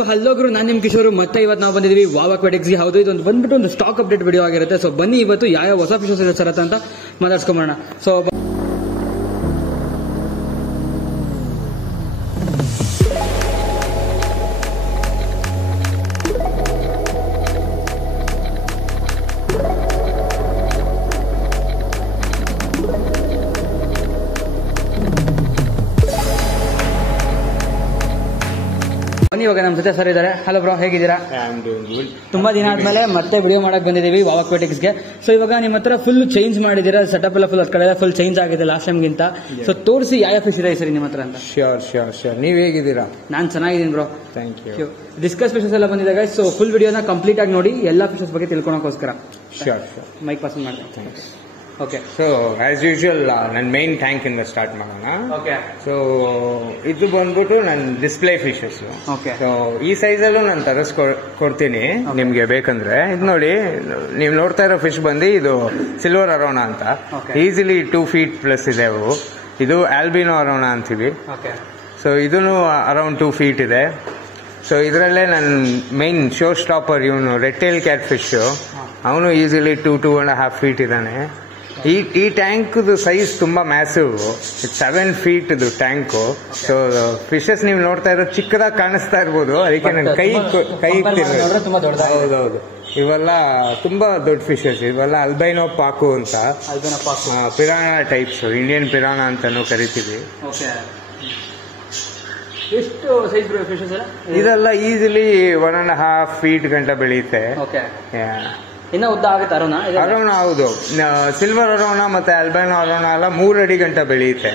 So ಹಲ್ಲೋಗ್ರು ನಾನು ನಿಮ್ ಕಿಶೋರ್ ಮತ್ತೆ ಇವತ್ತು ನಾವು ಬಂದಿದ್ದೀವಿ ವಾವ್ ಅಕ್ವಾಟಿಕ್ಸ್ಗೆ. ಹೌದು, ಇದೊಂದು ಬಂದ್ಬಿಟ್ಟು ಒಂದು ಸ್ಟಾಕ್ ಅಪ್ಡೇಟ್ ವಿಡಿಯೋ ಆಗಿರುತ್ತೆ. ಸೊ ಬನ್ನಿ ಇವತ್ತು ಯಾವ ಹೊಸ ಫಿಶಸ್ ಇದೆ ಸರ್ ಅಂತ ಮಾತಾಡ್ಸ್ಕೊಂಬೋಣ. ಸೊ ಇವಾಗ ನಮ್ಮ ಜೊತೆ ಸರ್ ಇದ್ದಾರೆ. ಹಲೋ ಬ್ರೋ, ಹೇಗಿದ್ದೀರಾ? ತುಂಬಾ ದಿನ ಆದ್ಮೇಲೆ ಮತ್ತೆ ವಿಡಿಯೋ ಮಾಡಕ್ ಬಂದಿದ್ದೀವಿ ವಾವ್ ಅಕ್ವಾಟಿಕ್ಸ್ಗೆ. ಸೊ ಇವಾಗ ನಿಮ್ಮ ಹತ್ರ ಫುಲ್ ಚೇಂಜ್ ಮಾಡಿದ್ದೀರಾ, ಸೆಟಪ್ ಎಲ್ಲ ಫುಲ್ ಕಡೆ ಫುಲ್ ಚೇಂಜ್ ಆಗಿದೆ ಲಾಸ್ಟ್ ಟೈಮ್ಗಿಂತ. ಸೊ ತೋರಿಸಿ ಯಾವ ಫಿಶ್ ಇದೆ ಸರಿ ನಿಮ್ಮ ಹತ್ರ ಅಂತ. ಶ್ಯೂರ್. ನೀವ್ ಹೇಗಿದ್ದೀರಾ? ನಾನ್ ಚೆನ್ನಾಗಿದ್ದೀನಿ bro, thank you. Discus fishes ಎಲ್ಲ ಬಂದಿದೆ. ಸೊ ಫುಲ್ ವಿಡಿಯೋನ ಕಂಪ್ಲೀಟ್ ಆಗಿ ನೋಡಿ, ಎಲ್ಲಾ ಫಿಶಸ್ ಬಗ್ಗೆ ತಿಳ್ಕೊಳಕೋಸ್ಕರ. ಶ್ಯೂರ್. ಮೈಕ್ ಪಾಸ್ ಮಾಡ್ತೀನಿ. ಓಕೆ. ಸೊ ಆಸ್ ಯೂಶುವಲ್ ನನ್ನ ಮೇನ್ ಟ್ಯಾಂಕ್ ಇಂದ ಸ್ಟಾರ್ಟ್ ಮಾಡೋಣ. ಓಕೆ. ಸೊ ಇದು ಬಂದ್ಬಿಟ್ಟು ನನ್ನ ಡಿಸ್ಪ್ಲೇ ಫಿಶಸ್. ಓಕೆ. ಸೊ ಈ ಸೈಜ್ ಅಲ್ಲೂ ನಾನು ತರಿಸ್ಕೊಡ್ತೀನಿ ನಿಮ್ಗೆ ಬೇಕಂದ್ರೆ. ಇದು ನೋಡಿ, ನೀವು ನೋಡ್ತಾ ಇರೋ ಫಿಶ್ ಬಂದು ಇದು ಸಿಲ್ವರ್ ಅರೋಣ ಅಂತ. ಈಸಿಲಿ 2 feet ಪ್ಲಸ್ ಇದೆ ಅವು. ಇದು ಆಲ್ಬಿನೋ ಅರೋಣ ಅಂತೀವಿ. ಸೊ ಇದೂ ಅರೌಂಡ್ 2 feet ಇದೆ. ಸೊ ಇದರಲ್ಲೇ ನನ್ನ ಮೇನ್ ಶೋ ಸ್ಟಾಪರ್ ಇವನು ರೆಡ್ ಟೇಲ್ ಕ್ಯಾಟ್ ಫಿಶ್. ಅವನು ಈಸಿಲಿ 2.5 feet ಇದ್ದಾನೆ. ಈ ಟ್ಯಾಂಕ್ ಸೈಜ್ ತುಂಬಾ massive. 7 feet tank. So fishes ನೀವು ನೋಡ್ತಾ ಇರೋ ಚಿಕ್ಕದಾಗಿ ಕಾಣಿಸ್ತಾ ಇರ್ಬೋದು, ಅದಕ್ಕೆ ನನ್ನ ಕೈ ಹೌದೌದು. ಇವೆಲ್ಲ ತುಂಬಾ ದೊಡ್ಡ ಫಿಶಸ್. ಇವೆಲ್ಲ ಅಲ್ಬೈನೋ ಪಾಕು ಅಂತ, ಪಿರಾಣ ಟೈಪ್ಸ್, ಇಂಡಿಯನ್ ಪಿರಾಣ ಅಂತಾನು ಕರಿತೀವಿ. ಎಷ್ಟು ಸೈಜ್ ಫಿಶಸ್? ಇದೆಲ್ಲ ಈಸಿಲಿ 1.5 feet ಗಂಟ ಬೆಳೆಯುತ್ತೆ. ಇನ್ನ ಉದ್ದ ಆಗುತ್ತೆ ಅರೋಣ. ಹೌದು, ಸಿಲ್ವರ್ ಅರೋಣ ಮತ್ತೆ ಅಲ್ಬೈನೋ ಅರೋಣ ಎಲ್ಲ 3 ಅಡಿ ಗಂಟ ಬೆಳೆಯುತ್ತೆ.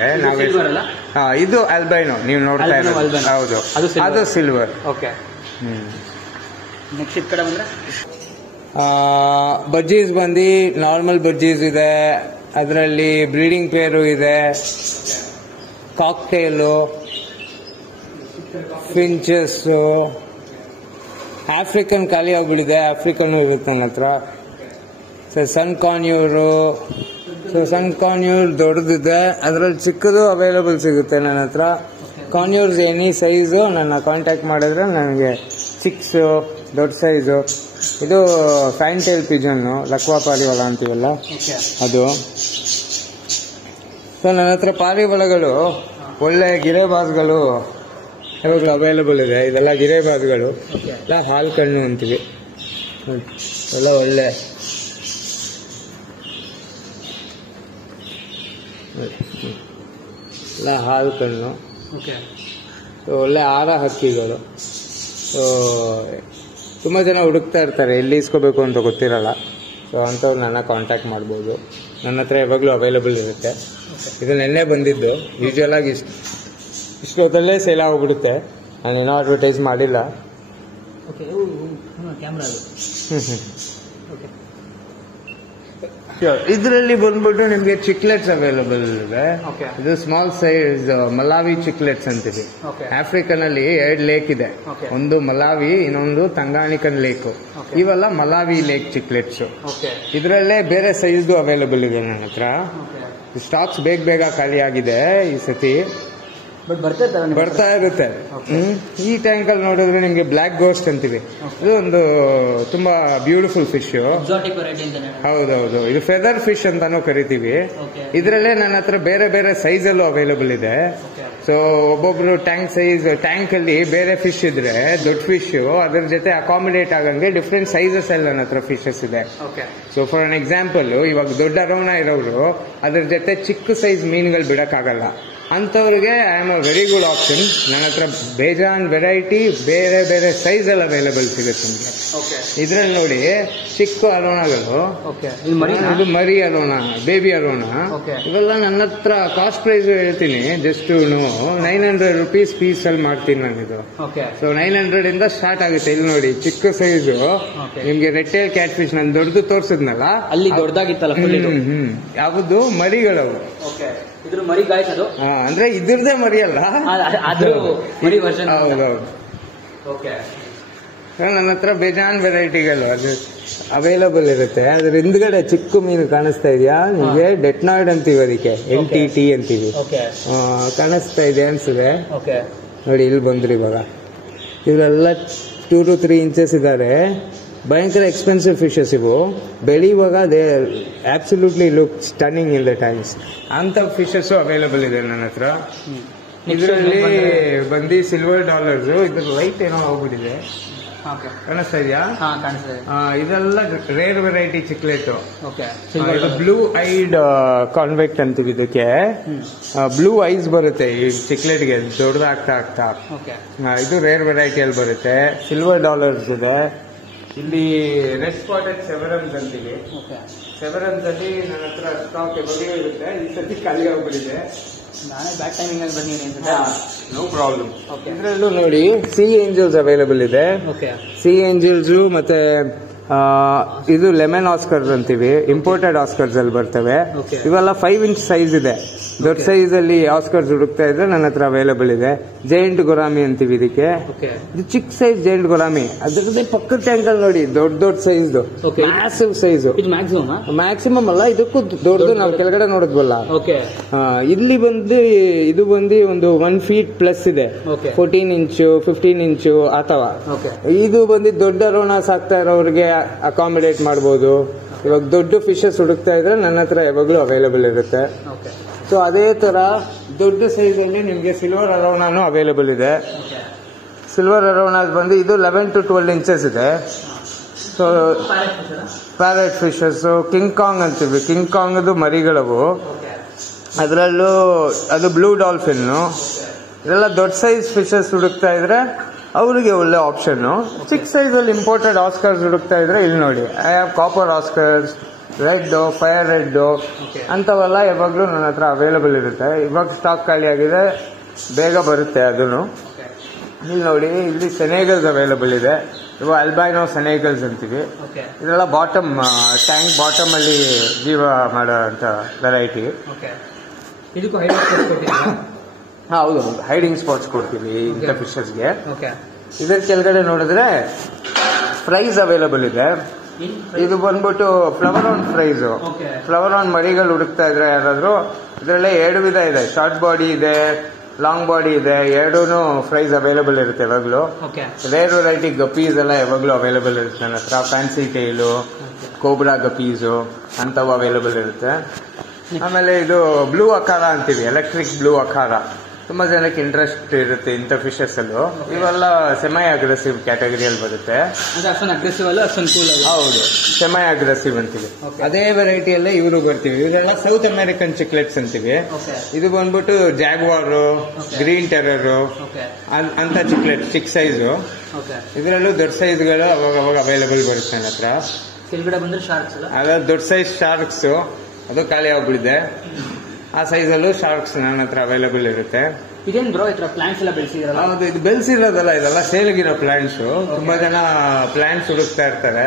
ಇದು ಅಲ್ಬೈನೋ ನೀವು ನೋಡ್ತಾ ಇರೋದು. ಹೌದು, ಅದು ಸಿಲ್ವರ್. ಓಕೆ. ನೆಕ್ಸ್ಟ್ ಕಡೆ ಬಂದ್ರೆ ಬಜ್ಜೀಸ್ ಬಂದು ನಾರ್ಮಲ್ ಬಜ್ಜೀಸ್ ಇದೆ, ಅದರಲ್ಲಿ ಬ್ರೀಡಿಂಗ್ ಪೇರು ಇದೆ, ಕಾಕ್ಟೇಲು, ಫಿಂಚಸ್, ಆಫ್ರಿಕನ್ ಖಾಲಿ ಆಗ್ಬಿಟ್ಟಿದೆ, ಆಫ್ರಿಕನ್ ಇರುತ್ತೆ ನನ್ನ ಹತ್ರ. ಸೊ ಸನ್ ಕಾನ್ಯೂರು. ಸೊ ಸನ್ ಕಾನ್ಯೂರ್ ದೊಡ್ಡದಿದೆ, ಅದರಲ್ಲಿ ಚಿಕ್ಕದು ಅವೈಲಬಲ್ ಸಿಗುತ್ತೆ ನನ್ನ ಹತ್ರ. ಕಾನ್ಯೂರ್ಸ್ ಎನಿ ಸೈಜು ನನ್ನ ಕಾಂಟ್ಯಾಕ್ಟ್ ಮಾಡಿದ್ರೆ ನನಗೆ ಚಿಕ್ಸ್, ದೊಡ್ಡ ಸೈಜು. ಇದು ಫ್ಯಾನ್ಟೇಲ್ ಪಿಜನ್ನು, ಲಕ್ವಾ ಪಾರಿವಾಳ ಅಂತೀವಲ್ಲ ಅದು. ಸೊ ನನ್ನ ಹತ್ರ ಪಾರಿವಾಳಗಳು ಒಳ್ಳೆ ಗಿರೇಬಾಸ್ಗಳು ಯಾವಾಗಲೂ ಅವೈಲಬಲ್ ಇದೆ. ಇದೆಲ್ಲ ಗಿರೇಬಾಸ್ಗಳು, ಎಲ್ಲ ಹಾಲು ಕಣ್ಣು ಅಂತೀವಿ. ಎಲ್ಲ ಒಳ್ಳೆ ಎಲ್ಲ ಹಾಲು ಕಣ್ಣು. ಒಳ್ಳೆ ಆರ ಹಕ್ಕಿಗಳು. ಸೊ ತುಂಬ ಜನ ಹುಡುಕ್ತಾ ಇರ್ತಾರೆ, ಎಲ್ಲಿ ಇಸ್ಕೋಬೇಕು ಅಂತ ಗೊತ್ತಿರಲ್ಲ. ಸೊ ಅಂಥವ್ರು ನನ್ನ ಕಾಂಟ್ಯಾಕ್ಟ್ ಮಾಡ್ಬೋದು. ನನ್ನ ಹತ್ರ ಯಾವಾಗಲೂ ಅವೈಲಬಲ್ ಇರುತ್ತೆ. ಇದು ನೆನ್ನೆ ಬಂದಿದ್ದು. ಯೂಶುವಲ್ ಆಗಿ ಇಷ್ಟೊತ್ತಲ್ಲೇ ಸೇಲ್ ಆಗಿಬಿಡುತ್ತೆ. ನಾನು ಏನೋ ಅಡ್ವರ್ಟೈಸ್ ಮಾಡಿಲ್ಲ. ಇದರಲ್ಲಿ ಬಂದ್ಬಿಟ್ಟು ನಿಮಗೆ ಚಿಕ್ಲೆಟ್ಸ್ ಅವೈಲಬಲ್ ಇದೆ. ಇದು ಸ್ಮಾಲ್ ಸೈಜ್ ಮಲಾವಿ ಚಿಕ್ಲೆಟ್ಸ್ ಅಂತೀವಿ. ಆಫ್ರಿಕನ್ ಅಲ್ಲಿ 2 ಲೇಕ್ ಇದೆ, ಒಂದು ಮಲಾವಿ, ಇನ್ನೊಂದು ತಂಗಾಣಿಕನ್ ಲೇಕ್. ಇವೆಲ್ಲ ಮಲಾವಿ ಲೇಕ್ ಚಿಕ್ಲೆಟ್ಸ್. ಇದರಲ್ಲೇ ಬೇರೆ ಸೈಜ್ದು ಅವೈಲಬಲ್ ಇದೆ ನನ್ನ ಹತ್ರ. ಸ್ಟಾಕ್ಸ್ ಬೇಗ ಖಾಲಿ ಆಗಿದೆ ಈ ಸತಿ, ಬಟ್ ಬರ್ತಾ ಇರುತ್ತೆ. ಈ ಟ್ಯಾಂಕ್ ಅಲ್ಲಿ ನೋಡಿದ್ರೆ ನಿಮ್ಗೆ ಬ್ಲಾಕ್ ಗೋಸ್ಟ್ ಅಂತೀವಿ. ಇದು ಒಂದು ತುಂಬಾ ಬ್ಯೂಟಿಫುಲ್ ಫಿಶ್. ಹೌದೌದು, ಇದು ಫೆದರ್ ಫಿಶ್ ಅಂತಾನು ಕರಿತೀವಿ. ಇದರಲ್ಲೇ ನನ್ನ ಹತ್ರ ಬೇರೆ ಬೇರೆ ಸೈಜ್ ಅಲ್ಲೂ ಅವೈಲಬಲ್ ಇದೆ. ಸೊ ಒಬ್ಬೊಬ್ರು ಟ್ಯಾಂಕ್ ಅಲ್ಲಿ ಬೇರೆ ಫಿಶ್ ಇದ್ರೆ, ದೊಡ್ಡ ಫಿಶ್, ಅದ್ರ ಜೊತೆ ಅಕಾಮಿಡೇಟ್ ಆಗಂಗೆ ಡಿಫ್ರೆಂಟ್ ಸೈಜಸ್ ಅಲ್ಲಿ ನನ್ನ ಹತ್ರ ಫಿಶಸ್ ಇದೆ. ಸೊ ಫಾರ್ ಅನ್ ಎಕ್ಸಾಂಪಲ್, ಇವಾಗ ದೊಡ್ಡ ಅರೋಣ ಇರೋರು ಅದ್ರ ಜೊತೆ ಚಿಕ್ಕ ಸೈಜ್ ಮೀನುಗಳು ಬಿಡಕ್ಕಾಗಲ್ಲ. ಅಂಥವ್ರಿಗೆ I am a very good option. ನನ್ನ ಹತ್ರ ಬೇಜಾನ್ ವೆರೈಟಿ ಬೇರೆ ಬೇರೆ ಸೈಜ್ ಅಲ್ಲಿ ಅವೈಲಬಲ್ ಸಿಗುತ್ತೆ ನಿಮಗೆ. ಇದ್ರಲ್ಲಿ ನೋಡಿ, ಚಿಕ್ಕ ಅರೋಣಗಳು, ಇದು ಮರಿ ಅರೋಣ, ಬೇಬಿ ಅರೋಣ, ಇವೆಲ್ಲ ನನ್ನ ಹತ್ರ ಕಾಸ್ಟ್ ಪ್ರೈಸ್ ಹೇಳ್ತೀನಿ. ಜಸ್ಟ್ 900 rupees ಪೀಸ್ ಅಲ್ಲಿ ಮಾಡ್ತೀನಿ ನಾನು ಇದು. ಸೊ 900 ಇಂದ ಸ್ಟಾರ್ಟ್ ಆಗುತ್ತೆ. ಇಲ್ಲಿ ನೋಡಿ, ಚಿಕ್ಕ ಸೈಜು ನಿಮ್ಗೆ ರೆಡ್ ಟೇಲ್ ಕ್ಯಾಟ್ ಫಿಶ್ ನಾನು ದೊಡ್ಡದು ತೋರಿಸಿದ್ನಲ್ಲ, ಅಲ್ಲಿ ದೊಡ್ಡದಾಗಿತ್ತಲ್ಲ, ಯಾವುದು ಮರಿಗಳವು. ಅಂದ್ರೆ ಇದ್ರದೇ ಮರಿ ಅಲ್ಲ, ಹೌದೌದು. ನನ್ನ ಹತ್ರ ಬೇಜಾನ್ ವೆರೈಟಿಗಳು ಅದು ಅವೈಲಬಲ್ ಇರುತ್ತೆ. ಅದ್ರ ಹಿಂದ್ಗಡೆ ಚಿಕ್ಕ ಮೀನು ಕಾಣಿಸ್ತಾ ಇದೆಯಾ ನಿಮಗೆ? ಡೆಟ್ನಾಯ್ಡ್ ಅಂತೀವಿ, ಅದಕ್ಕೆ NTT ಅಂತೀವಿ. ಕಾಣಿಸ್ತಾ ಇದೆ ಅನ್ಸುತ್ತೆ ನೋಡಿ, ಇಲ್ಲಿ ಬಂದ್ರಿ ಇವಾಗ. ಇವರೆಲ್ಲ 2 to 3 inches ಇದ್ದಾರೆ. ಭಯಂಕರ ಎಕ್ಸ್ಪೆನ್ಸಿವ್ ಫಿಶಸ್ ಇವು. ಬೆಳೆಯುವಾಗ they absolutely look stunning in the times. ಅಂತ ಫಿಶಸ್ ಅವೈಲಬಲ್ ಇದೆ ನನ್ನ ಹತ್ರ. ಇದರಲ್ಲಿ ಬಂದು ಸಿಲ್ವರ್ ಡಾಲರ್ಸ್. ಇದ್ರ ಲೈಟ್ ಏನೋ ಹೋಗ್ಬಿಟ್ಟಿದೆ, ಕಾಣಿಸ್ತಾ ಇದೆಯಾ? ಇದೆಲ್ಲ ರೇರ್ ವೆರೈಟಿ ಚಿಕ್ಲೆಟ್. ಇದು ಬ್ಲೂ ಐಡ್ ಕಾನ್ವೆಕ್ಟ್ ಅಂತೀವಿ. ಇದಕ್ಕೆ ಬ್ಲೂ ಐಸ್ ಬರುತ್ತೆ ಈ ಚಿಕ್ಲೆಟ್ಗೆ ದೊಡ್ಡದಾಗ್ತಾ ಆಗ್ತಾ. ಇದು ರೇರ್ ವೆರೈಟಿಯಲ್ಲಿ ಬರುತ್ತೆ. ಸಿಲ್ವರ್ ಡಾಲರ್ಸ್ ಇದೆ. ಇಲ್ಲಿ ರೆಡ್ ಸ್ಪಾಟೆಡ್ ಸೆವೆರನ್ಸ್ ಅಂತೀವಿ. ಸೆವೆರನ್ಸ್ ಅಲ್ಲಿ ನನ್ನ ಹತ್ರ ಸ್ಟಾಕ್ ಯಾವಾಗಲೂ ಇರುತ್ತೆ. ಈ ಸತಿ ಖಾಲಿ ಆಗ್ಬಿಟ್ಟಿದೆ. ನಾನೇ ಬ್ಯಾಕ್ ಟೈಮಿಂಗ್ ಅಲ್ಲಿ ಬನ್ನಿ. No problem. ಇದರಲ್ಲೂ ನೋಡಿ ಸಿ ಏಂಜಲ್ಸ್ ಅವೈಲಬಲ್ ಇದೆ. ಸಿ ಏಂಜಲ್ಸ್ ಮತ್ತೆ ಇದು ಲೆಮನ್ ಆಸ್ಕರ್ಸ್ ಅಂತೀವಿ. ಇಂಪೋರ್ಟೆಡ್ ಆಸ್ಕರ್ಸ್ ಅಲ್ಲಿ ಬರ್ತವೆ. ಇವೆಲ್ಲ 5 inch ಸೈಜ್ ಇದೆ. ದೊಡ್ಡ ಸೈಜ್ ಅಲ್ಲಿ ಆಸ್ಕರ್ಸ್ ಹುಡುಕ್ತಾ ಇದ್ರೆ ನನ್ನ ಹತ್ರ ಅವೈಲಬಲ್ ಇದೆ. ಜೈಂಟ್ ಗೊರಾಮಿ ಅಂತೀವಿ ಇದಕ್ಕೆ. ಇದು ಚಿಕ್ಕ ಸೈಜ್ ಜೈಂಟ್ ಗೊರಾಮಿ. ಅದ್ರದ್ದೇ ಪಕ್ಕದ ಟ್ಯಾಂಕ್ ಅಲ್ಲಿ ನೋಡಿ ದೊಡ್ಡ ಸೈಜ್, ಮ್ಯಾಸಿವ್ ಸೈಜ್. ಮ್ಯಾಕ್ಸಿಮಮ್ ಅಲ್ಲ, ಇದಕ್ಕೂ ದೊಡ್ಡದು ನಾವು ಕೆಳಗಡೆ ನೋಡಿದ್ವಲ್ಲ. ಇಲ್ಲಿ ಬಂದು ಇದು ಬಂದು ಒಂದು 1 feet ಪ್ಲಸ್ ಇದೆ. 14 inch 15 inch ಅಥವಾ ಇದು ಬಂದು ದೊಡ್ಡ ರೋಣ ಸಾಕ್ತಾ ಇರೋರಿಗೆ ಅಕಾಮಿಡೇಟ್ ಮಾಡಬಹುದು. ಇವಾಗ ದೊಡ್ಡ ಫಿಶಸ್ ಹುಡುಕ್ತಾ ಇದ್ರೆ ನನ್ನ ಹತ್ರ ಯಾವಾಗಲೂ ಅವೈಲಬಲ್ ಇರುತ್ತೆ. ಸೊ ಅದೇ ತರ ದೊಡ್ಡ ಸೈಜ್ ಅಲ್ಲಿ ನಿಮಗೆ ಸಿಲ್ವರ್ ಅರೋನಾನು ಅವೈಲಬಲ್ ಇದೆ. ಸಿಲ್ವರ್ ಅರೋನಾ ಬಂದು ಇದು 11 to 12 inches ಇದೆ. So parrot fishes, king kong ಅಂತೀವಿ. ಕಿಂಗ್ ಕಾಂಗ್ ಮರಿಗಳವು. ಅದರಲ್ಲೂ ಅದು ಬ್ಲೂ ಡಾಲ್ಫಿನ್. ಇದೆಲ್ಲ ದೊಡ್ಡ ಸೈಜ್ ಫಿಶಸ್ ಹುಡುಕ್ತಾ ಇದ್ರೆ ಅವರಿಗೆ ಒಳ್ಳೆ ಆಪ್ಷನ್. ಚಿಕ್ಕ ಸೈಜ್ ಅಲ್ಲಿ ಇಂಪೋರ್ಟೆಡ್ ಆಸ್ಕರ್ಸ್ ಹುಡುಕ್ತಾ ಇದ್ರೆ ಇಲ್ಲಿ ನೋಡಿ, I have copper oscars, red, fire red ಅಂತವೆಲ್ಲ ಯಾವಾಗಲೂ ನನ್ನ ಹತ್ರ ಅವೈಲಬಲ್ ಇರುತ್ತೆ. ಇವಾಗ ಸ್ಟಾಕ್ ಖಾಲಿ ಆಗಿದೆ, ಬೇಗ ಬರುತ್ತೆ ಅದನ್ನು. ಇಲ್ಲಿ ನೋಡಿ, ಇಲ್ಲಿ ಸೆನೆಗಲ್ಸ್ ಅವೈಲಬಲ್ ಇದೆ. ಇವು ಅಲ್ಬೈನೋ ಸೆನೆಗಲ್ಸ್ ಅಂತೀವಿ. ಇದೆಲ್ಲ ಬಾಟಮ್ ಟ್ಯಾಂಕ್ ಬಾಟಮ್ ಅಲ್ಲಿ ಜೀವ ಮಾಡೋ ಅಂತ ವೆರೈಟಿ. ಹೌದು, ಹೈಡಿಂಗ್ ಸ್ಪಾಟ್ಸ್ ಕೊಡ್ತೀವಿ ಇಂಥ ಫಿಶಸ್ಗೆ. ಇದರ ಕೆಳಗಡೆ ನೋಡಿದ್ರೆ ಫ್ರೈಸ್ ಅವೈಲಬಲ್ ಇದೆ. ಇದು ಬಂದ್ಬಿಟ್ಟು flower horn fries. Flower horn ಮರಿಗಳು ಹುಡುಕ್ತಾ ಇದ್ರೆ ಯಾರಾದ್ರೂ, ಇದರಲ್ಲೇ 2 ವಿಧ ಇದೆ. ಶಾರ್ಟ್ ಬಾಡಿ ಇದೆ, ಲಾಂಗ್ ಬಾಡಿ ಇದೆ. 2 ಫ್ರೈಸ್ ಅವೈಲಬಲ್ ಇರುತ್ತೆ ಯಾವಾಗಲೂ. ರೇರ್ ವೆರೈಟಿ ಗಪ್ಪೀಸ್ ಎಲ್ಲ ಯಾವಾಗಲೂ ಅವೈಲಬಲ್ ಇರುತ್ತೆ ನನ್ನ ಹತ್ರ. ಫ್ಯಾನ್ಸಿ ಟೈಲು, ಕೋಬ್ರಾ ಗಪ್ಪೀಸು ಅಂತವು ಅವೈಲಬಲ್ ಇರುತ್ತೆ. ಆಮೇಲೆ ಇದು ಬ್ಲೂ ಅಖಾರ ಅಂತೀವಿ, ಎಲೆಕ್ಟ್ರಿಕ್ ಬ್ಲೂ ಅಖಾರ. ತುಂಬಾ ಜನಕ್ಕೆ ಇಂಟ್ರೆಸ್ಟ್ ಇರುತ್ತೆ ಇಂಥ ಫಿಶಸ್ ಅಲ್ಲೂ. ಇವೆಲ್ಲ ಸೆಮೈ ಅಗ್ರೆಸಿವ್ ಕ್ಯಾಟಗರಿಯಲ್ಲಿ ಬರುತ್ತೆ. ಹೌದು, ಸೆಮೈ ಅಗ್ರೆಸಿವ್ ಅಂತೀವಿ. ಅದೇ ವೆರೈಟಿಯಲ್ಲೇ ಇವರು ಬರ್ತೀವಿ. ಇವರೆಲ್ಲ ಸೌತ್ ಅಮೆರಿಕನ್ ಚಿಕ್ಲೆಟ್ಸ್ ಅಂತೀವಿ. ಇದು ಬಂದ್ಬಿಟ್ಟು ಜಾಗ್ವಾರ್, ಗ್ರೀನ್ ಟೆರರ್ ಅಂತ ಚಿಕ್ಲೆಟ್, ಚಿಕ್ಕ ಸೈಜು. ಇದರಲ್ಲೂ ದೊಡ್ಡ ಸೈಜ್ಗಳು ಅವಾಗ ಅವೈಲಬಲ್ ಬರುತ್ತೆ ನನ್ನ ಹತ್ರ. ಅದ ದೊಡ್ಡ ಸೈಜ್ ಶಾರ್ಕ್ಸ್ ಅದು ಖಾಲಿ ಆಗ್ಬಿಡಿದೆ. ಆ ಸೈಜಲ್ಲೂ ಶಾರ್ಕ್ಸ್ ನನ್ನ ಹತ್ರ ಅವೈಲಬಲ್ ಇರುತ್ತೆ. ಇದೇನ್ ಬ್ರೋ, ಈ ಪ್ಲಾಂಟ್ಸ್ ಎಲ್ಲ ಬೆಳೆಸಿದ್ರಲ್ಲ? ಹೌದು, ಇದು ಬೆಳೆಸಿರೋದಲ್ಲ, ಇದೆಲ್ಲ ಸೇಲ್ಗಿರೋ ಪ್ಲಾಂಟ್ಸ್. ತುಂಬಾ ಜನ ಪ್ಲಾಂಟ್ಸ್ ಹುಡುಕ್ತಾ ಇರ್ತಾರೆ.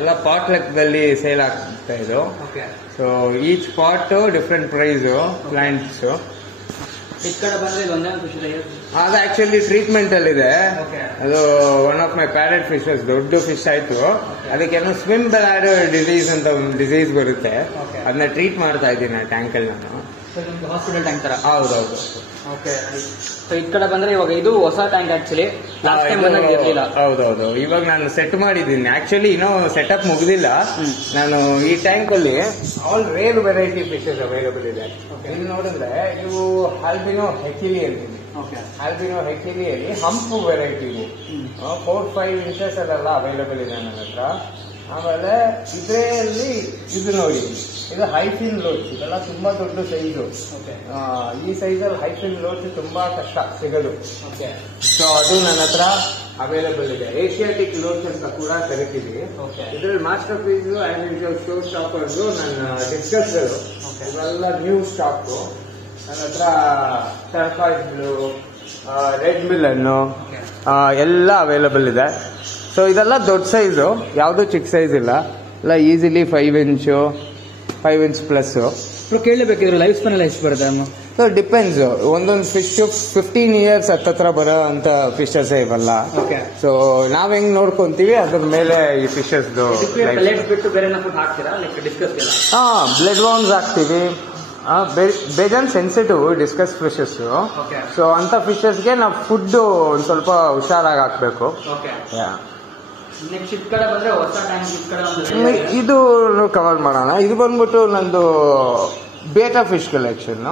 ಎಲ್ಲ ಪಾಟ್ ಲೆಕ್ಕದಲ್ಲಿ ಸೇಲ್ ಆಗ್ತಾ ಇದು. So each pot different price plants. ಅದು ಆಕ್ಚುಲಿ ಟ್ರೀಟ್ಮೆಂಟ್ ಅಲ್ಲಿ ಇದೆ. ಅದು one of my parrot fishes. ದೊಡ್ಡ ಫಿಶ್ ಆಯ್ತು, ಅದಕ್ಕೇನೋ ಸ್ವಿಮ್ ಬ್ಲಾಡರ್ ಡಿಸೀಸ್ ಅಂತ ಒಂದು ಡಿಸೀಸ್ ಬರುತ್ತೆ. ಅದನ್ನ ಟ್ರೀಟ್ ಮಾಡ್ತಾ ಇದ್ದೀನಿ ಟ್ಯಾಂಕ್ ಅಲ್ಲಿ ನಾನು. ಹಾಸ್ಪಿಟಲ್ ಟ್ಯಾಂಕ್ ತರ? ಹೌದೌದು. ಈ ಕಡೆ ಬಂದ್ರೆ ಇವಾಗ ಇದು ಹೊಸ ಟ್ಯಾಂಕ್ ಆಕ್ಚುಲಿ. ಹೌದೌದು, ಇವಾಗ ನಾನು ಸೆಟ್ ಮಾಡಿದ್ದೀನಿ. ಆಕ್ಚುಲಿ ಇನ್ನೂ ಸೆಟಪ್ ಮುಗಿದಿಲ್ಲ. ನಾನು ಈ ಟ್ಯಾಂಕ್ ಅಲ್ಲಿ all rare variety fishes available ಇದೆ. ಇಲ್ಲಿ ನೋಡಿದ್ರೆ ಇವು ಆಲ್ಬಿನೋ ಹೆಕಿಲಿ ಅಂತೀನಿ. ಆಲ್ಬಿನೋ ಹೆಕಿಲಿಯಲ್ಲಿ ಹಂಪು ವೆರೈಟಿ 4-5 inches ಅಲ್ಲೆಲ್ಲ ಅವೈಲಬಲ್ ಇದೆ ನನ್ನ ಹತ್ರ. ಆಮೇಲೆ ಇದರಲ್ಲಿ ಇದು ನೋಡಿ, ಇದು ಹೈಫಿನ್ ಲೋಚ್. ಇದೆಲ್ಲ ತುಂಬಾ ದೊಡ್ಡ ಸೈಜು. ಈ ಸೈಜಲ್ಲಿ ಹೈಫಿನ್ ಲೋಚ್ ತುಂಬಾ ಕಷ್ಟ ಸಿಗೋದು. ಸೊ ಅದು ನನ್ನ ಹತ್ರ ಅವೈಲಬಲ್ ಇದೆ. ಏಷಿಯಾಟಿಕ್ ಲೋಚ್ ಅಂತ ಕೂಡ ಕರಿತೀವಿ. ಇದರಲ್ಲಿ masterpiece, as usual show stoppers, ನನ್ನ ಡಿಸ್ಕಸ್ಗಳು ಇವೆಲ್ಲ ನ್ಯೂ ಸ್ಟಾಕ್ ನನ್ನ ಹತ್ರ. ಟರ್ಕಾಯ್ಸ್ ಬ್ಲೂ, ರೆಡ್ ಮಿಲನ್ನು ಎಲ್ಲ ಅವೈಲಬಲ್ ಇದೆ. ಸೊ ಇದೆಲ್ಲ ದೊಡ್ಡ ಸೈಜು, ಯಾವುದು ಚಿಕ್ಕ ಸೈಜ್ ಇಲ್ಲ. ಎಲ್ಲ ಈಸಿಲಿ 5 inch ಪ್ಲಸ್. ಕೇಳಬೇಕಿದ್ರೆ ಲೈಫ್ ಸ್ಪಾನ್ ಎಲ್ಲ ಎಷ್ಟು ಬರುತ್ತೆ? So depends. ಒಂದೊಂದು ಫಿಶ್ 15 years ಹತ್ತತ್ರ ಬರೋ ಅಂತ ಫಿಶಸ್ ಇವೆಲ್ಲ. ಸೊ ನಾವ್ ಹೆಂಗ್ ನೋಡ್ಕೊಂತೀವಿ ಅದ್ರ ಮೇಲೆ ಈ ಫಿಶಸ್. ಬಿಟ್ಟು ಬೇರೆ ಹಾಕ್ತೀರಾ? ಬ್ಲಡ್ ಬೌನ್ಸ್ ಹಾಕ್ತಿವಿ. ಬೇಜಾನ್ ಸೆನ್ಸಿಟಿವ್ ಡಿಸ್ಕಸ್ ಫಿಶಸ್. ಸೊ ಅಂತ ಫಿಶಸ್ಗೆ ನಾವು ಫುಡ್ ಒಂದ್ ಸ್ವಲ್ಪ ಹುಷಾರಾಗಿ ಹಾಕ್ಬೇಕು. ಇದು ಕವರ್ ಮಾಡೋಣ. ಇದು ಬಂದ್ಬಿಟ್ಟು ನಂದು ಬೇಟಾ ಫಿಶ್ ಕಲೆಕ್ಷನ್.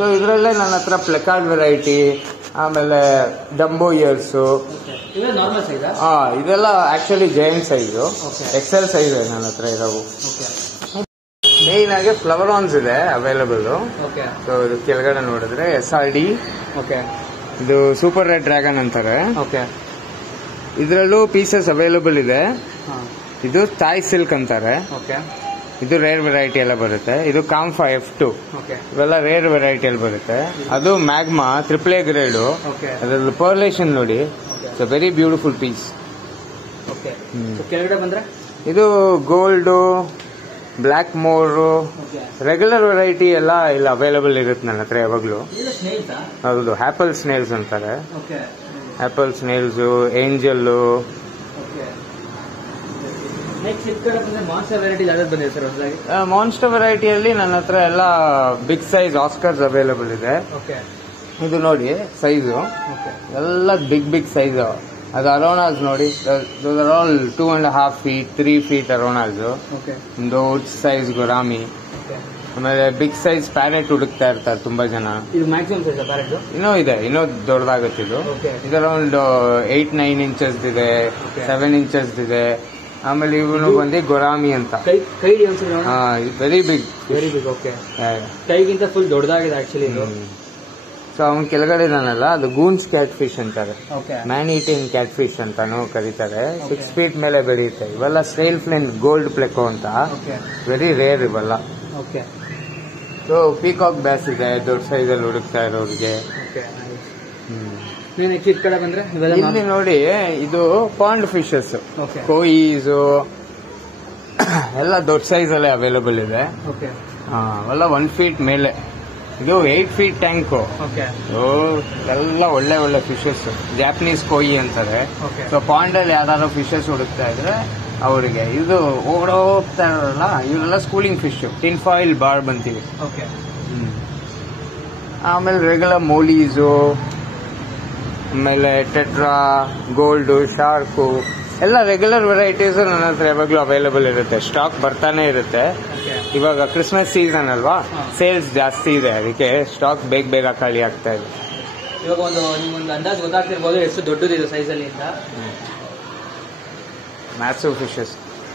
ಸೊ ಇದರಲ್ಲೇ ನನ್ನ ಹತ್ರ ಪ್ಲೆಕಾರ್ಡ್ ವೆರೈಟಿ, ಆಮೇಲೆ ಡಂಬೋ ಇಯರ್ಸ್, ಇದೆಲ್ಲ actually giant size, XL size ನನ್ನ ಹತ್ರ ಇರೋವು. ಮೇನ್ ಆಗಿ ಫ್ಲವರಾನ್ಸ್ ಇದೆ ಅವೈಲಬಲ್. ಸೊ ಇದು ಕೆಳಗಡೆ ನೋಡಿದ್ರೆ SRD, ಇದು ಸೂಪರ್ ರೆಡ್ ಡ್ರ್ಯಾಗನ್ ಅಂತಾರೆ. ಇದರಲ್ಲೂ ಪೀಸಸ್ ಅವೈಲಬಲ್ ಇದೆ. ಇದು ಥಾಯ್ ಸಿಲ್ಕ್ ಅಂತಾರೆ. ಇದು ರೇರ್ ವೆರೈಟಿ ಎಲ್ಲ ಬರುತ್ತೆ. ಇದು ಕಾಂಫಾ F2, ಇವೆಲ್ಲ ರೇರ್ ವೆರೈಟಿಯಲ್ಲಿ ಬರುತ್ತೆ. ಅದು ಮ್ಯಾಗ್ಮಾ AAA ಗ್ರೇಡು. ಅದ್ರಲ್ಲಿ ಪರ್ಲೇಷನ್ ನೋಡಿ, it's a very beautiful piece. ಕೆಳಗಡೆ ಬಂದ್ರೆ ಇದು gold, black moor, regular variety ಎಲ್ಲ ಇಲ್ಲಿ ಅವೈಲಬಲ್ ಇರುತ್ತೆ ನನ್ನ ಹತ್ರ ಯಾವಾಗ್ಲೂ. ಹೌದು, ಆಪಲ್ ಸ್ನೇಲ್ಸ್ ಅಂತಾರೆ. Apple snails, angel. ಮಾನ್ಸ್ಟರ್ ವೆರೈಟಿಯಲ್ಲಿ ನನ್ನ ಹತ್ರ ಎಲ್ಲ ಬಿಗ್ ಸೈಜ್ ಆಸ್ಕರ್ಸ್ ಅವೈಲಬಲ್ ಇದೆ. ಇದು ನೋಡಿ ಸೈಜು ಎಲ್ಲ ಬಿಗ್ ಸೈಜ್. ಅದು ಅರೋನಾಸ್ ನೋಡಿ, ಆಲ್ 2.5 feet 3 feet ಅರೋನಾಸ್. ದೊಡ್ಡ ಸೈಜ್ ಗುರಾಮಿ. ಆಮೇಲೆ ಬಿಗ್ ಸೈಜ್ ಪ್ಯಾರೆಟ್ ಹುಡುಕ್ತಾ ಇರ್ತಾರೆ ತುಂಬಾ ಜನ. ಇನ್ನೂ ಇದೆ, ಇನ್ನೂ ದೊಡ್ಡದಾಗುತ್ತೆ ಇದು. ಇದು ಅರೌಂಡ್ 8-9 inches ಇದೆ, 7 inches ಇದೆ. ಆಮೇಲೆ ಇವನು ಬಂದು ಗೊರಾಮಿ ಅಂತ. Very big. ಕೈಗಿಂತ ಫುಲ್ ದೊಡ್ಡದಾಗಿದೆ ಆಕ್ಚುಲಿ. ಸೊ ಅವನ್ ಕೆಳಗಡೆ ಇದಾನಲ್ಲ, ಅದು ಗೂನ್ಸ್ ಕ್ಯಾಟ್ ಫಿಶ್ ಅಂತಾರೆ. ಮ್ಯಾನ್ ಈಟಿಂಗ್ ಕ್ಯಾಟ್ ಫಿಶ್ ಅಂತಾನು ಕರೀತಾರೆ. 6 feet ಮೇಲೆ ಬೆಳೆಯುತ್ತೆ. ಇವೆಲ್ಲ ಸ್ಟೈಲ್ ಫ್ಲೇನ್ ಗೋಲ್ಡ್ ಪ್ಲೆಕೋ ಅಂತ, ವೆರಿ ರೇರ್ ಇವೆಲ್ಲ. ಸೊ ಪೀಕಾಕ್ ಬ್ಯಾಸ್ ಇದೆ, ದೊಡ್ಡ ಸೈಜ್ ಅಲ್ಲಿ ಹುಡುಕ್ತಾ ಇರೋರಿಗೆ. ಇಲ್ಲಿ ನೋಡಿ, ಇದು ಪಾಂಡ್ ಫಿಶಸ್, ಕೋಯಿಸು ಎಲ್ಲ ದೊಡ್ಡ ಸೈಜ್ ಅಲ್ಲೇ ಅವೈಲಬಲ್ ಇದೆ. ಅವೆಲ್ಲ 1 feet ಮೇಲೆ. ಇದು 8 feet ಟ್ಯಾಂಕು. ಎಲ್ಲ ಒಳ್ಳೆ ಫಿಶಸ್. ಜಾಪನೀಸ್ ಕೋಯಿ ಅಂತಾರೆ. ಸೊ ಪಾಂಡ್ ಅಲ್ಲಿ ಯಾವ್ದಾದ್ರು ಫಿಶಸ್ ಹುಡುಕ್ತಾ ಇದ್ರೆ ಅವರಿಗೆ ಇದು ಓಡೋಗ್ತಾ ಇರೋಲ್ಲ, ಇವರೆಲ್ಲ schooling fish. Tin foil barb ಅಂತೀವಿ. ಆಮೇಲೆ ರೆಗ್ಯುಲರ್ ಮೋಲೀಸು, ಆಮೇಲೆ ಟೆಟ್ರಾ, ಗೋಲ್ಡು, ಶಾರ್ಕು ಎಲ್ಲ ರೆಗ್ಯುಲರ್ ವೆರೈಟೀಸ್ ನನ್ನ ಹತ್ರ ಯಾವಾಗಲೂ ಅವೈಲಬಲ್ ಇರುತ್ತೆ. ಸ್ಟಾಕ್ ಬರ್ತಾನೆ ಇರುತ್ತೆ. ಇವಾಗ ಕ್ರಿಸ್ಮಸ್ ಸೀಸನ್ ಅಲ್ವಾ, ಸೇಲ್ಸ್ ಜಾಸ್ತಿ ಇದೆ, ಅದಕ್ಕೆ ಸ್ಟಾಕ್ ಬೇಗ ಖಾಲಿ ಆಗ್ತಾ ಇದೆ. ಇವಾಗ ನಿಮ್ಗೊಂದು ಅಂದಾಜು ಗೊತ್ತಾಗ್ತಿರ್ಬೋದು ಎಷ್ಟು ದೊಡ್ಡದಿದೆ ಸೈಜ್ ಅಲ್ಲಿ ಅಂತ. ಮ್ಯಾಸಿವ್ ಫಿಶಸ್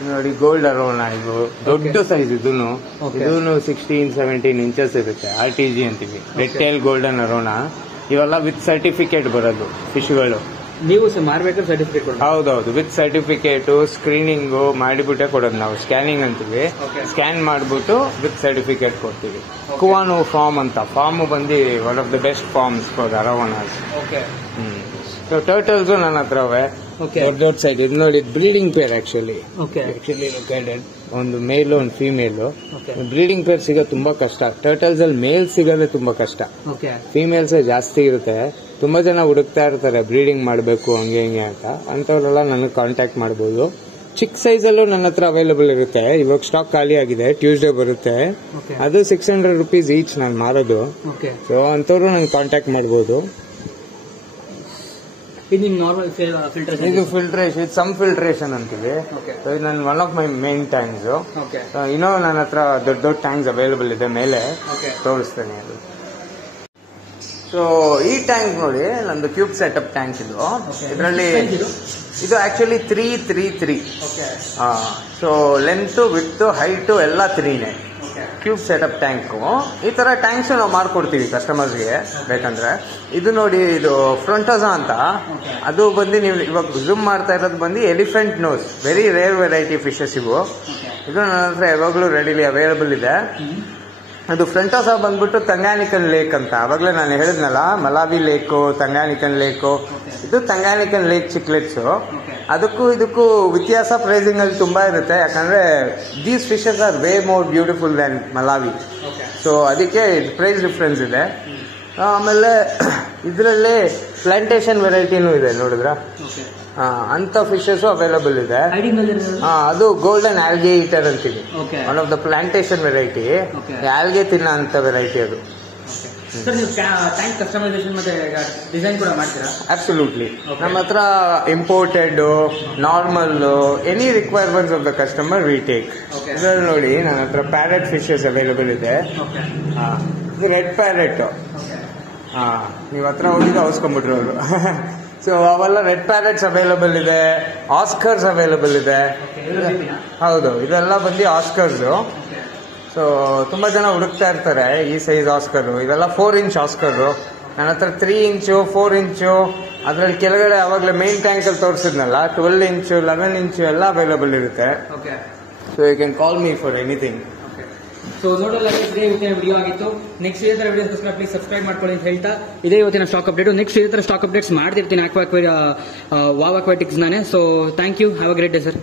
ನೋಡಿ, ಗೋಲ್ಡ್ ಅರೋನಾ, ಇದು ದೊಡ್ಡ ಸೈಜ್. ಇದೂನು 16-17 inches ಇರುತ್ತೆ. RTG ಅಂತೀವಿ, ರೆಡ್ ಟೇಲ್ ಗೋಲ್ಡನ್ ಅರೋನಾ. ಇವೆಲ್ಲ ವಿತ್ ಸರ್ಟಿಫಿಕೇಟ್ ಬರೋದು ಫಿಶ್ಗಳು. ನೀವು ಮಾರ್ಬೇಕಾದ್ರೆ ಸರ್ಟಿಫಿಕೇಟ್? ಹೌದೌದು, ವಿತ್ ಸರ್ಟಿಫಿಕೇಟ್, ಸ್ಕ್ರೀನಿಂಗು ಮಾಡಿಬಿಟ್ಟೆ ಕೊಡೋದು ನಾವು. ಸ್ಕ್ಯಾನಿಂಗ್ ಅಂತೀವಿ, ಸ್ಕ್ಯಾನ್ ಮಾಡಿಬಿಟ್ಟು ವಿತ್ ಸರ್ಟಿಫಿಕೇಟ್ ಕೊಡ್ತೀವಿ. ಕುವಾನು ಫಾರ್ಮ್ ಅಂತ, ಫಾರ್ಮ್ ಬಂದು one of the best farms for arowanas. So turtles ನನ್ನ ಹತ್ರ ಅವೆ, ದೊಡ್ಡ ಸೈಡ್. ಇದು ನೋಡಿ, ಬ್ರೀಡಿಂಗ್ ಪೇರ್ ಆಕ್ಚುಲಿ ಲೊಕೇಟೆಡ್. ಒಂದು ಮೇಲ್, ಒಂದು ಫೀಮೇಲು. ಬ್ರೀಡಿಂಗ್ ಪೇರ್ ಸಿಗೋದು ತುಂಬಾ ಕಷ್ಟ. ಟರ್ಟಲ್ಸ್ ಅಲ್ಲಿ ಮೇಲ್ ಸಿಗೋದೇ ತುಂಬಾ ಕಷ್ಟ, ಫೀಮೇಲ್ಸ್ ಜಾಸ್ತಿ ಇರುತ್ತೆ. ತುಂಬಾ ಜನ ಹುಡುಕ್ತಾ ಇರ್ತಾರೆ ಬ್ರೀಡಿಂಗ್ ಮಾಡಬೇಕು ಹಂಗೆ ಹಿಂಗೆ ಅಂತ. ಅಂತವ್ರೆಲ್ಲ ನನಗೆ ಕಾಂಟ್ಯಾಕ್ಟ್ ಮಾಡಬಹುದು. ಚಿಕ್ಕ ಸೈಜ್ ಅಲ್ಲೂ ನನ್ನ ಹತ್ರ ಅವೈಲಬಲ್ ಇರುತ್ತೆ. ಇವಾಗ ಸ್ಟಾಕ್ ಖಾಲಿ ಆಗಿದೆ, ಟ್ಯೂಸ್ಡೇ ಬರುತ್ತೆ. ಅದು 600 rupees ಈಚ್ ನಾನು ಮಾರೋದು. ಸೊ ಅಂತವ್ರು ನಂಗೆ ಕಾಂಟ್ಯಾಕ್ಟ್ ಮಾಡಬಹುದು. ಇದು ಫಿಲ್ಟ್ರೇಷನ್, ಸಮ್ ಫಿಲ್ಟ್ರೇಷನ್ ಅಂತೀವಿ. ಇದು ನನ್ನ one of my main tanks. ಇನ್ನೂ ನನ್ನ ಹತ್ರ ದೊಡ್ಡ ಟ್ಯಾಂಕ್ಸ್ ಅವೈಲಬಲ್ ಇದೆ, ಮೇಲೆ ತೋರಿಸ್ತೇನೆ ಅದು. ಸೊ ಈ ಟ್ಯಾಂಕ್ ನೋಡಿ, ನಂದು ಕ್ಯೂಬ್ ಸೆಟಪ್ ಟ್ಯಾಂಕ್ ಇದು. ಇದರಲ್ಲಿ ಇದು actually 3-3-3. So length, width, height ಎಲ್ಲ 3ನೇ. Cube setup tank. ಈ ತರ ಟ್ಯಾಂಕ್ಸ್ ನಾವು ಮಾಡ್ಕೊಡ್ತೀವಿ ಕಸ್ಟಮರ್ಸ್ಗೆ ಬೇಕಂದ್ರೆ. ಇದು ನೋಡಿ, ಇದು ಫ್ರಂಟೋಸಾ ಅಂತ. ಅದು ಬಂದು ನೀವು ಇವಾಗ ಝೂಮ್ ಮಾಡ್ತಾ ಇರೋದು ಬಂದು elephant nose, very rare variety fishes ಇವು. ಇದು ನನ್ನ ಹತ್ರ ಯಾವಾಗಲೂ ರೆಡಿಲಿ ಅವೈಲಬಲ್ ಇದೆ. ಅದು ಫ್ರಂಟೋಸಾ ಬಂದ್ಬಿಟ್ಟು ತಂಗಾನಿಕನ್ ಲೇಕ್ ಅಂತ. ಅವಾಗಲೇ ನಾನು ಹೇಳಿದ್ನಲ್ಲ, ಮಲಾವಿ ಲೇಕು, ತಂಗಾನಿಕನ್ ಲೇಕು. ಇದು ತಂಗಾನಿಕನ್ ಲೇಕ್ ಚಿಕ್ಲೆಟ್ಸು. ಅದಕ್ಕೂ ಇದಕ್ಕೂ ವ್ಯತ್ಯಾಸ ಪ್ರೈಸಿಂಗ್ ಅಲ್ಲಿ ತುಂಬಾ ಇರುತ್ತೆ. ಯಾಕಂದ್ರೆ these fishes are way more beautiful than Malawi. So ಅದಕ್ಕೆ ಪ್ರೈಸ್ ಡಿಫ್ರೆನ್ಸ್ ಇದೆ. ಆಮೇಲೆ ಇದರಲ್ಲಿ ಪ್ಲಾಂಟೇಶನ್ ವೆರೈಟಿನೂ ಇದೆ, ನೋಡಿದ್ರ ಅಂತ ಫಿಶಸ್ ಅವೈಲಬಲ್ ಇದೆ. ಅದು ಗೋಲ್ಡನ್ ಆಲ್ಗೆ ಈಟರ್ ಅಂತೀವಿ. One of the plantation variety, algae ತಿನ್ನ ಅಂತ ವೆರೈಟಿ ಅದು. ಸರ್, ನೀವು ಟ್ಯಾಂಕ್ ಕಸ್ಟಮೈಸೇಷನ್ ಮತ್ತೆ ಡಿಸೈನ್ ಕೂಡ ಮಾಡ್ತೀರಾ? ಅಬ್ಸಲ್ಯೂಟ್ಲಿ. ನಮ್ಮ ಹತ್ರ imported, normal, any requirements of the customer we take. ಇದ್ರಲ್ಲಿ ನೋಡಿ ನನ್ನ ಹತ್ರ ಪ್ಯಾರೆಟ್ ಫಿಶಸ್ ಅವೈಲಬಲ್ ಇದೆ. ಇದು ರೆಡ್ ಪ್ಯಾರೆಟ್. ನೀವು ಹತ್ರ ಹೋಗಿದ್ದು ಅವಸ್ಕೊಂಡ್ಬಿಟ್ರು ಅವರು. ಸೊ ಅವೆಲ್ಲ ರೆಡ್ ಪ್ಯಾರೆಟ್ಸ್ ಅವೈಲಬಲ್ ಇದೆ. ಆಸ್ಕರ್ಸ್ ಅವೈಲಬಲ್ ಇದೆ. ಹೌದು, ಇದೆಲ್ಲ ಬಂದು ಆಸ್ಕರ್ಸ್. ಸೊ ತುಂಬಾ ಜನ ಹುಡುಕ್ತಾ ಇರ್ತಾರೆ ಈ ಸೈಜ್ ಆಸ್ಕರ್. ಇವೆಲ್ಲ 4 ಇಂಚ್ ಆಸ್ಕರ್. ನನ್ನ ಹತ್ರ 3 ಇಂಚು, 4 ಇಂಚು, ಅದ್ರಲ್ಲಿ ಕೆಳಗಡೆ ಅವಾಗಲೇ ಮೇನ್ ಟ್ಯಾಂಕ್ ಅಲ್ಲಿ ತೋರಿಸಿದ್ನಲ್ಲ 12 ಇಂಚು, 11 ಇಂಚು ಎಲ್ಲ ಅವೈಲಬಲ್ ಇರುತ್ತೆ. So you can call me for anything. So ನೋಡೋಲ್ಲ, ಇದೇ ಇವತ್ತಿನ ವಿಡಿಯೋ ಆಗಿತ್ತು. ನೆಕ್ಸ್ಟ್ ಇದೇ ತರ ವಿಡಿಯೋಸ್ಗೋಸ್ಕರ ಪ್ಲೀಸ್ ಸಬ್ಸ್ಕ್ರೈಬ್ ಮಾಡ್ಕೊಳ್ಳಿ ಅಂತ ಹೇಳ್ತಾ ಇದೇ ಇವತ್ತಿನ ಸ್ಟಾಕ್ ಅಪ್ಡೇಟ್. ನೆಕ್ಸ್ಟ್ ಇದೇ ತರ ಸ್ಟಾಕ್ ಅಪ್ಡೇಟ್ಸ್ ಮಾಡ್ತಿರ್ತೀನಿ ವಾವ್ ಅಕ್ವಾಟಿಕ್ಸ್ ನಾನೇ. So thank you, have a great day sir.